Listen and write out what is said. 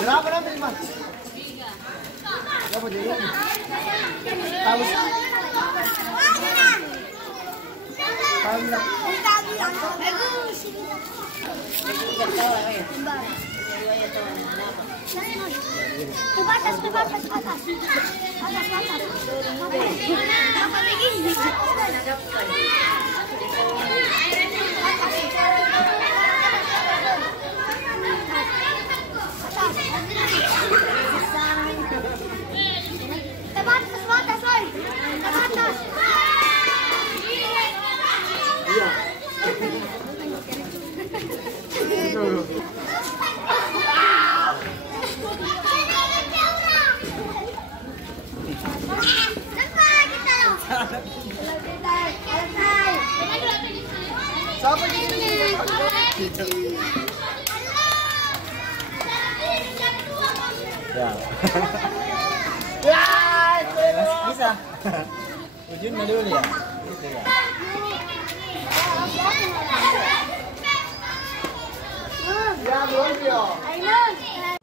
Berapa nanti mas? Berapa jadi? Tahu? Siapa ini? Ya. Ya, bisa. Ujung dulu ya. Gitu ya. Ya, belum ya.